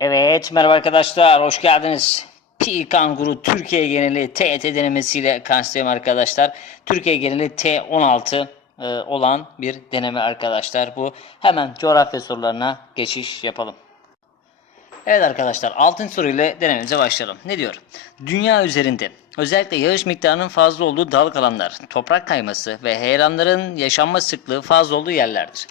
Evet merhaba arkadaşlar hoş geldiniz. Pi Kanguru Türkiye geneli TET denemesiyle karşılayalım arkadaşlar. Türkiye geneli T16 e, olan bir deneme arkadaşlar bu. Hemen coğrafya sorularına geçiş yapalım. Evet arkadaşlar altın soruyla denememize başlayalım. Ne diyor? Dünya üzerinde özellikle yağış miktarının fazla olduğu dağlık alanlar, toprak kayması ve heyelanların yaşanma sıklığı fazla olduğu yerlerdir.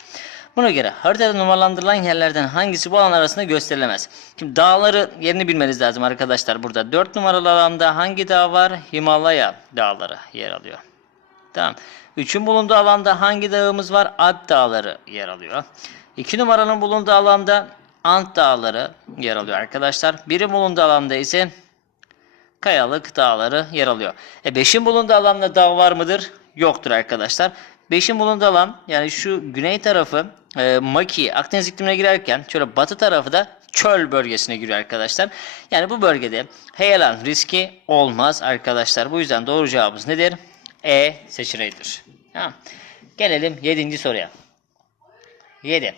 Buna göre haritada numaralandırılan yerlerden hangisi bu alan arasında gösterilemez? Şimdi dağları yerini bilmeniz lazım arkadaşlar. Burada 4 numaralı alanda hangi dağ var? Himalaya dağları yer alıyor. Tamam. Üçün bulunduğu alanda hangi dağımız var? Alp dağları yer alıyor. 2 numaranın bulunduğu alanda Ant dağları yer alıyor arkadaşlar. Birin bulunduğu alanda ise Kayalık dağları yer alıyor. E 5'in bulunduğu alanda dağ var mıdır? Yoktur arkadaşlar. 5'in bulunduğu alan yani şu güney tarafı e, Maki Akdeniz iklimine girerken şöyle batı tarafı da çöl bölgesine giriyor arkadaşlar. Yani bu bölgede heyelan riski olmaz arkadaşlar. Bu yüzden doğru cevabımız nedir? E seçeneğidir. Tamam. Gelelim 7. soruya. 7.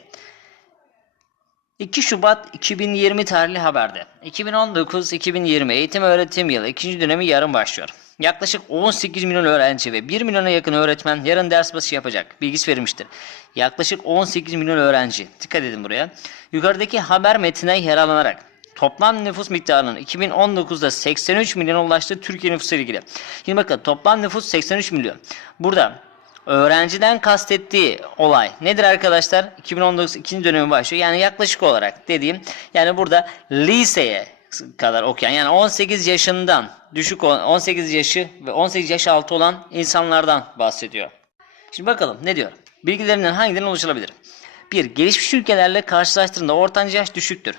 2 Şubat 2020 tarihli haberde 2019-2020 eğitim öğretim yılı ikinci dönemi yarın başlıyor. Yaklaşık 18 milyon öğrenci ve 1 milyona yakın öğretmen yarın ders başı yapacak. Bilgisi verilmiştir. Yaklaşık 18 milyon öğrenci. Dikkat edin buraya. Yukarıdaki haber metnine yer alınarak toplam nüfus miktarının 2019'da 83 milyona ulaştığı Türkiye nüfusu ile ilgili. Şimdi bakın toplam nüfus 83 milyon. Burada Öğrenciden kastettiği olay nedir arkadaşlar? 2019 ikinci dönemi başlıyor. Yani yaklaşık olarak dediğim yani burada liseye kadar okuyan yani 18 yaşından düşük olan 18 yaşı ve 18 yaş altı olan insanlardan bahsediyor. Şimdi bakalım ne diyor? Bilgilerinden hangilerine ulaşılabilir? Bir, gelişmiş ülkelerle karşılaştığında ortanca yaş düşüktür.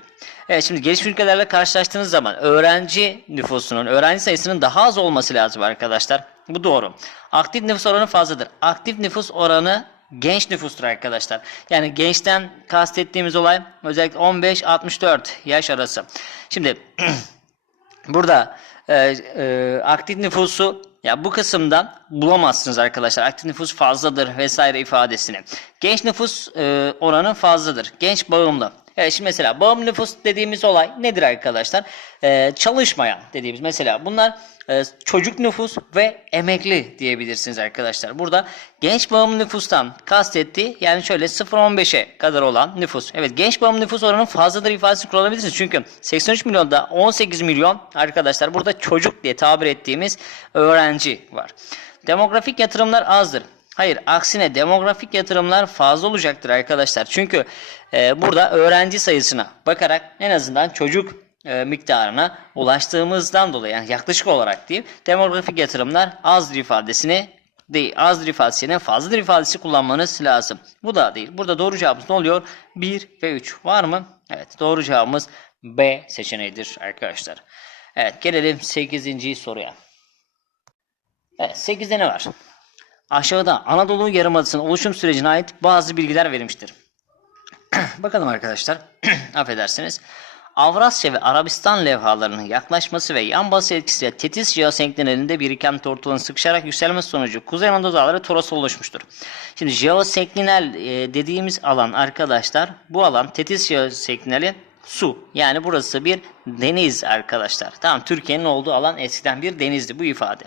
Evet şimdi gelişmiş ülkelerle karşılaştığınız zaman öğrenci nüfusunun, öğrenci sayısının daha az olması lazım arkadaşlar. Bu doğru. Aktif nüfus oranı fazladır. Aktif nüfus oranı genç nüfustur arkadaşlar. Yani gençten kastettiğimiz olay özellikle 15-64 yaş arası. Şimdi burada e, e, aktif nüfusu ya bu kısımdan bulamazsınız arkadaşlar. Aktif nüfus fazladır vesaire ifadesini. Genç nüfus e, oranı fazladır. Genç bağımlı. Evet şimdi mesela bağımlı nüfus dediğimiz olay nedir arkadaşlar? Ee, çalışmayan dediğimiz mesela bunlar e, çocuk nüfus ve emekli diyebilirsiniz arkadaşlar. Burada genç bağımlı nüfustan kastettiği yani şöyle 0-15'e kadar olan nüfus. Evet genç bağımlı nüfus oranı fazladır ifadesini kullanabilirsiniz. Çünkü 83 milyonda 18 milyon arkadaşlar burada çocuk diye tabir ettiğimiz öğrenci var. Demografik yatırımlar azdır. Hayır aksine demografik yatırımlar fazla olacaktır arkadaşlar. Çünkü e, burada öğrenci sayısına bakarak en azından çocuk e, miktarına ulaştığımızdan dolayı yani yaklaşık olarak diyeyim demografik yatırımlar azdır ifadesini değil azdır ifadesine fazladır ifadesi kullanmanız lazım. Bu da değil. Burada doğru cevabımız ne oluyor? 1 ve 3 var mı? Evet doğru cevabımız B seçeneğidir arkadaşlar. Evet gelelim 8. soruya. Evet 8'de ne var? Aşağıda Anadolu Yarımadası'nın oluşum sürecine ait bazı bilgiler verilmiştir. Bakalım arkadaşlar. Affedersiniz. Avrasya ve Arabistan levhalarının yaklaşması ve yan bası etkisiyle Tetis jeosenklinalinde biriken tortuların sıkışarak yükselmesi sonucu Kuzey Anadolu Dağları Toros oluşmuştur. Şimdi jeosenklinal e, dediğimiz alan arkadaşlar bu alan Tetis jeosenklinali su. Yani burası bir deniz arkadaşlar. Tamam Türkiye'nin olduğu alan eskiden bir denizdi bu ifade.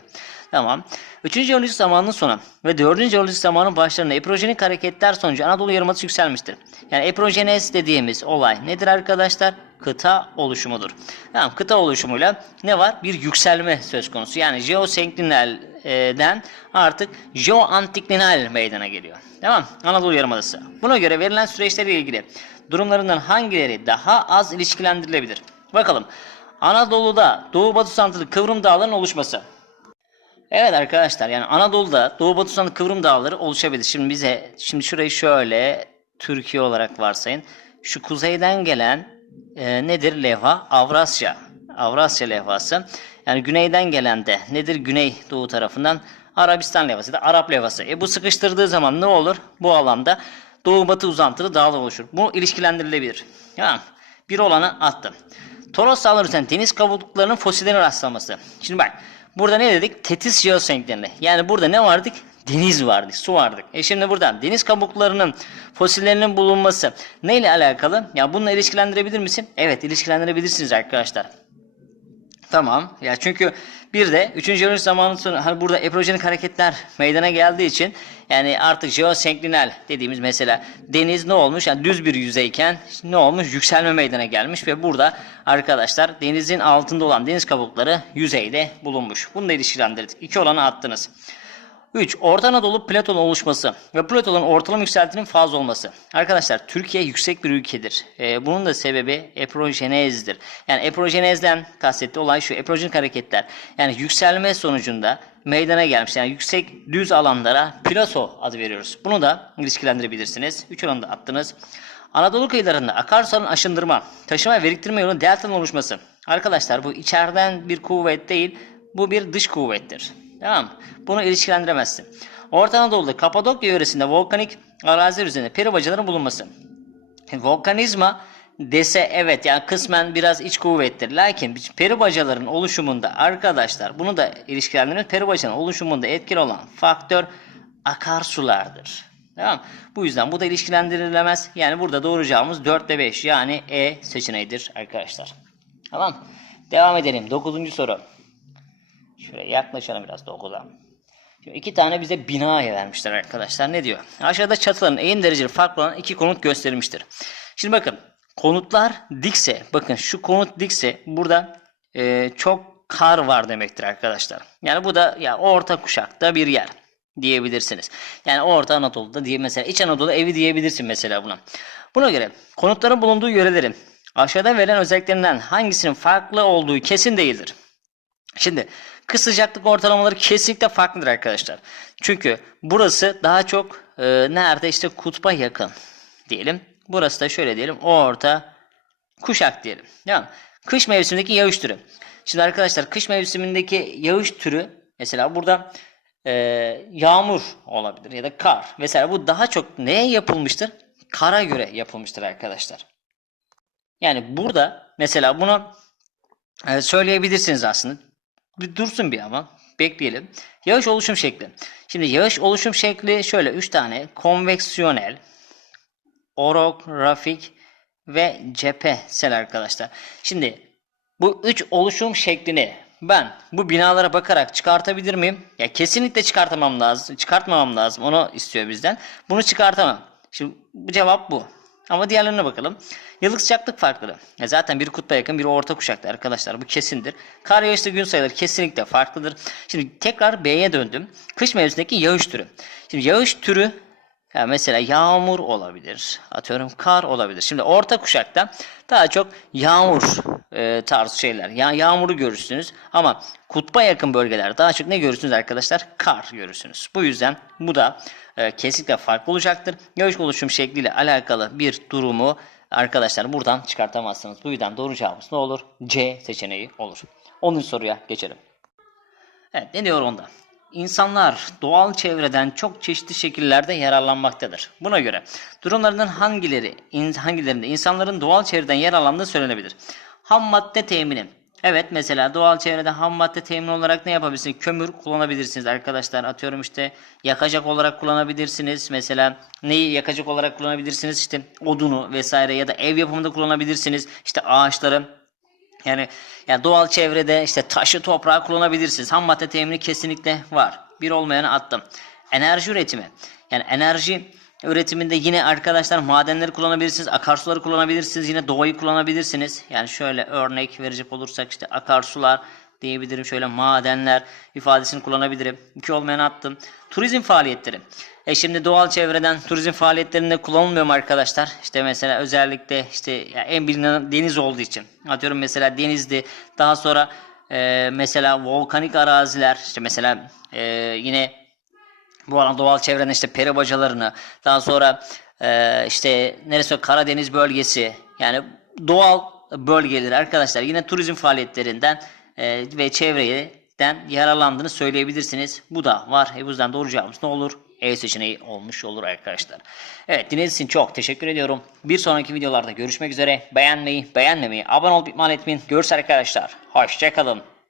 Tamam. Üçüncü jeolojik zamanının sonu ve dördüncü jeolojik zamanın başlarında eprojenik hareketler sonucu Anadolu Yarımadası yükselmiştir. Yani eprojenez dediğimiz olay nedir arkadaşlar? Kıta oluşumudur. Tamam kıta oluşumuyla ne var? Bir yükselme söz konusu. Yani jeosenklinalden artık jeoantiklinal meydana geliyor. Tamam Anadolu Yarımadası. Buna göre verilen süreçlerle ilgili durumlarından hangileri daha az ilişkilendirilebilir? Bakalım. Anadolu'da Doğu Batı Santralı Kıvrım Dağları'nın oluşması. Evet arkadaşlar yani Anadolu'da Doğu Batı Santralı Kıvrım Dağları oluşabilir. Şimdi bize şimdi şurayı şöyle Türkiye olarak varsayın. Şu kuzeyden gelen e, nedir levha? Avrasya. Avrasya levhası. Yani güneyden gelen de nedir? Güney doğu tarafından Arabistan levhası da Arap levhası. E bu sıkıştırdığı zaman ne olur? Bu alanda doğu batı uzantılı dağlar oluşur. Bu ilişkilendirilebilir. Tamam. Bir olanı attım. Toros dağları üzerinde deniz kabuklarının fosillerine rastlaması. Şimdi bak burada ne dedik? Tetis jeosenklenli. Yani burada ne vardık? deniz vardı, su vardı. E şimdi buradan deniz kabuklarının fosillerinin bulunması neyle alakalı? Ya bununla ilişkilendirebilir misin? Evet, ilişkilendirebilirsiniz arkadaşlar. Tamam. Ya çünkü bir de 3. jeolojik zamanın sonu hani burada eprojenik hareketler meydana geldiği için yani artık jeosenklinal dediğimiz mesela deniz ne olmuş? Yani düz bir yüzeyken ne olmuş? Yükselme meydana gelmiş ve burada arkadaşlar denizin altında olan deniz kabukları yüzeyde bulunmuş. Bunu da ilişkilendirdik. İki olanı attınız. 3. Orta Anadolu platon oluşması ve platonun ortalama yükseltinin fazla olması. Arkadaşlar Türkiye yüksek bir ülkedir. Ee, bunun da sebebi eprojenezdir. Yani eprojenezden kastettiği olay şu. Eprojenik hareketler. Yani yükselme sonucunda meydana gelmiş. Yani yüksek düz alanlara plato adı veriyoruz. Bunu da ilişkilendirebilirsiniz. 3 oranı da attınız. Anadolu kıyılarında akarsuların aşındırma, taşıma ve biriktirme yolu deltanın oluşması. Arkadaşlar bu içeriden bir kuvvet değil, bu bir dış kuvvettir. Tamam? Bunu ilişkilendiremezsin. Orta Anadolu'da Kapadokya yöresinde volkanik araziler üzerinde peri bacaların bulunması. Volkanizma dese evet yani kısmen biraz iç kuvvettir. Lakin peri bacaların oluşumunda arkadaşlar bunu da ilişkilendirmek peri bacanın oluşumunda etkili olan faktör akarsulardır. Tamam Bu yüzden bu da ilişkilendirilemez. Yani burada doğru cevabımız 4 ve 5 yani E seçeneğidir arkadaşlar. Tamam Devam edelim. 9. soru. Şöyle yaklaşalım biraz 9'a. Şimdi iki tane bize bina vermişler arkadaşlar. Ne diyor? Aşağıda çatıların eğim dereceli farklı olan iki konut gösterilmiştir. Şimdi bakın konutlar dikse bakın şu konut dikse burada e, çok kar var demektir arkadaşlar. Yani bu da ya orta kuşakta bir yer diyebilirsiniz. Yani Orta Anadolu'da diye mesela İç Anadolu evi diyebilirsin mesela buna. Buna göre konutların bulunduğu yörelerin aşağıda verilen özelliklerinden hangisinin farklı olduğu kesin değildir. Şimdi kış sıcaklık ortalamaları kesinlikle farklıdır arkadaşlar. Çünkü burası daha çok e, nerede işte kutba yakın diyelim. Burası da şöyle diyelim orta kuşak diyelim. Yani kış mevsimindeki yağış türü. Şimdi arkadaşlar kış mevsimindeki yağış türü mesela burada e, yağmur olabilir ya da kar. Mesela bu daha çok neye yapılmıştır? Kara göre yapılmıştır arkadaşlar. Yani burada mesela bunu e, söyleyebilirsiniz aslında. Bir dursun bir ama. Bekleyelim. Yağış oluşum şekli. Şimdi yağış oluşum şekli şöyle 3 tane konveksiyonel, orografik ve cephesel arkadaşlar. Şimdi bu 3 oluşum şeklini ben bu binalara bakarak çıkartabilir miyim? Ya kesinlikle çıkartamam lazım. Çıkartmamam lazım. Onu istiyor bizden. Bunu çıkartamam. Şimdi bu cevap bu. Ama diğerlerine bakalım. Yıllık sıcaklık farkları. Ya zaten bir kutba yakın bir orta kuşakta arkadaşlar. Bu kesindir. Kar yağışlı gün sayıları kesinlikle farklıdır. Şimdi tekrar B'ye döndüm. Kış mevsimindeki yağış türü. Şimdi yağış türü ya mesela yağmur olabilir. Atıyorum kar olabilir. Şimdi orta kuşakta daha çok yağmur e, tarzı şeyler. Ya yağmuru görürsünüz ama kutba yakın bölgeler daha çok ne görürsünüz arkadaşlar? Kar görürsünüz. Bu yüzden bu da e, kesinlikle farklı olacaktır. Yağış oluşum şekliyle alakalı bir durumu arkadaşlar buradan çıkartamazsınız. Bu yüzden doğru cevabımız ne olur? C seçeneği olur. 10. soruya geçelim. Evet ne diyor onda? İnsanlar doğal çevreden çok çeşitli şekillerde yararlanmaktadır. Buna göre durumlarından hangileri in- hangilerinde insanların doğal çevreden yararlandığı söylenebilir? Ham madde temini. Evet mesela doğal çevrede ham madde temini olarak ne yapabilirsiniz? Kömür kullanabilirsiniz arkadaşlar. Atıyorum işte yakacak olarak kullanabilirsiniz. Mesela neyi yakacak olarak kullanabilirsiniz? İşte odunu vesaire ya da ev yapımında kullanabilirsiniz. İşte ağaçları yani, yani doğal çevrede işte taşı toprağı kullanabilirsiniz. Ham madde temini kesinlikle var. Bir olmayanı attım. Enerji üretimi. Yani enerji üretiminde yine arkadaşlar madenleri kullanabilirsiniz. Akarsuları kullanabilirsiniz. Yine doğayı kullanabilirsiniz. Yani şöyle örnek verecek olursak işte akarsular diyebilirim. Şöyle madenler ifadesini kullanabilirim. İki olmayanı attım. Turizm faaliyetleri. E şimdi doğal çevreden turizm faaliyetlerinde kullanılmıyor mu arkadaşlar? İşte mesela özellikle işte en bilinen deniz olduğu için. Atıyorum mesela denizdi. Daha sonra e, mesela volkanik araziler. işte mesela e, yine bu alan doğal çevrenin işte peri bacalarını. Daha sonra e, işte neresi Karadeniz bölgesi. Yani doğal bölgeleri arkadaşlar yine turizm faaliyetlerinden e, ve çevreden yararlandığını söyleyebilirsiniz. Bu da var. E, bu yüzden doğru cevabımız ne olur? E seçeneği olmuş olur arkadaşlar. Evet dinlediğiniz için çok teşekkür ediyorum. Bir sonraki videolarda görüşmek üzere. Beğenmeyi, beğenmemeyi, abone olup ihmal etmeyin. Görüşürüz arkadaşlar. Hoşçakalın.